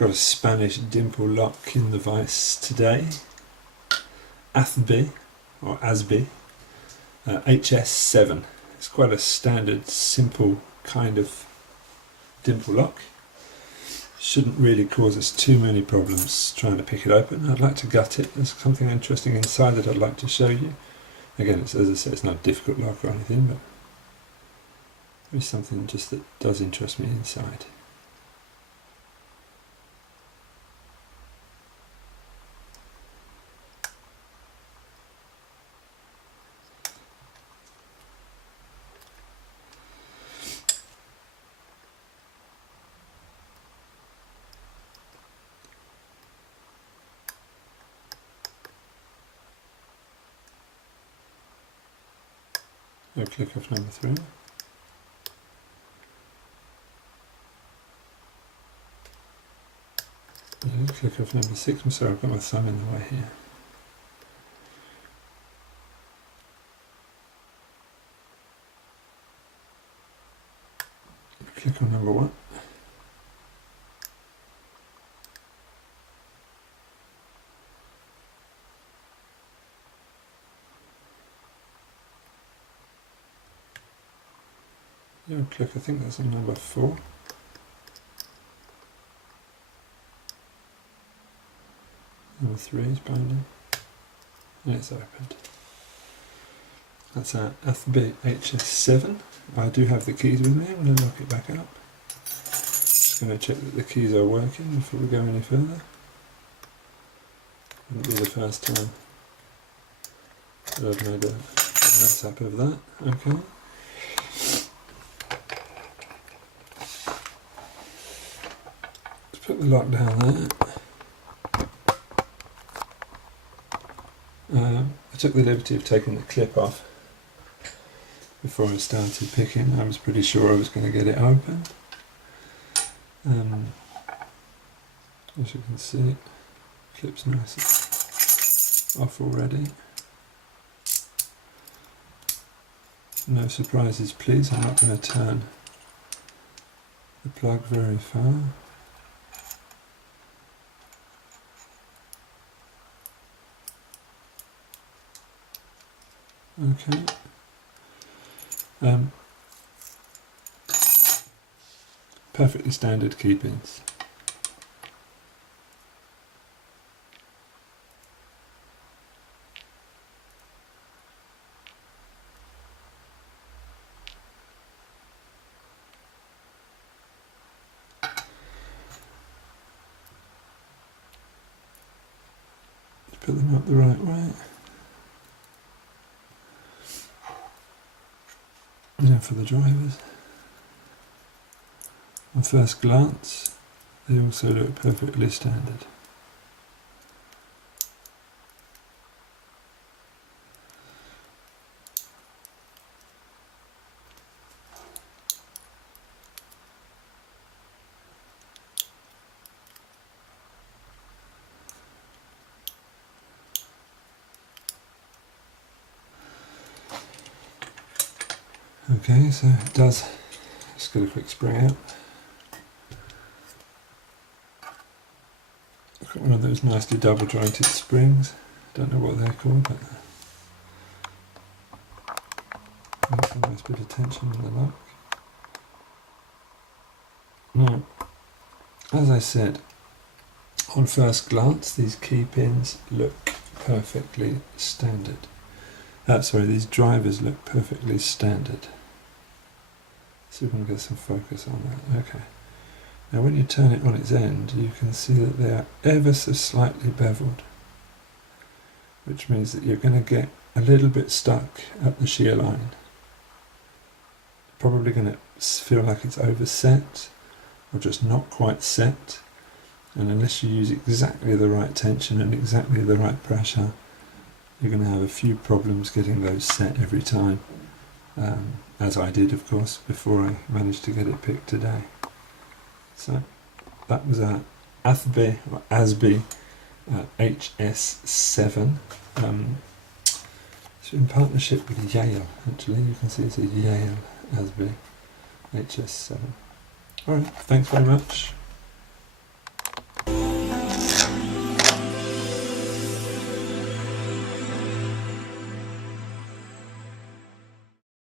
got a Spanish dimple lock in the vise today. Azbe, or Azbe HS7. It's quite a standard, simple kind of dimple lock. Shouldn't really cause us too many problems trying to pick it open. I'd like to gut it. There's something interesting inside that I'd like to show you. Again, it's, as I said, it's not a difficult lock or anything, but there's something just that does interest me inside. I'll click off number 3. I'll click off number 6. I'm sorry, I've got my thumb in the way here. Click on number 1. I'll click, I think that's on number 4. Number 3 is binding, and it's opened. That's our Azbe HS7. I do have the keys with me. I'm going to lock it back up. Just going to check that the keys are working before we go any further. Wouldn't be the first time that I've made a mess up of that. Okay. Let's put the lock down there. I took the liberty of taking the clip off before I started picking. I was pretty sure I was going to get it open. As you can see, clip's nice off already. No surprises please, I'm not going to turn the plug very far. Okay. Perfectly standard key pins. Put them up the right way. Now for the drivers. On first glance, they also look perfectly standard. Okay, so it does, just get a quick spring out. I've got one of those nicely double jointed springs, don't know what they're called, but that's a nice bit of tension in the lock. Now, as I said, on first glance these key pins look perfectly standard. These drivers look perfectly standard. See if we can get some focus on that. Okay. Now when you turn it on its end, you can see that they are ever so slightly beveled, which means that you're going to get a little bit stuck at the shear line. Probably going to feel like it's overset or just not quite set, and unless you use exactly the right tension and exactly the right pressure, you're going to have a few problems getting those set every time, as I did of course before I managed to get it picked today. So that was our Azbe or Azbe HS7. It's in partnership with Yale, actually. You can see it's a Yale Azbe HS7. Alright, thanks very much.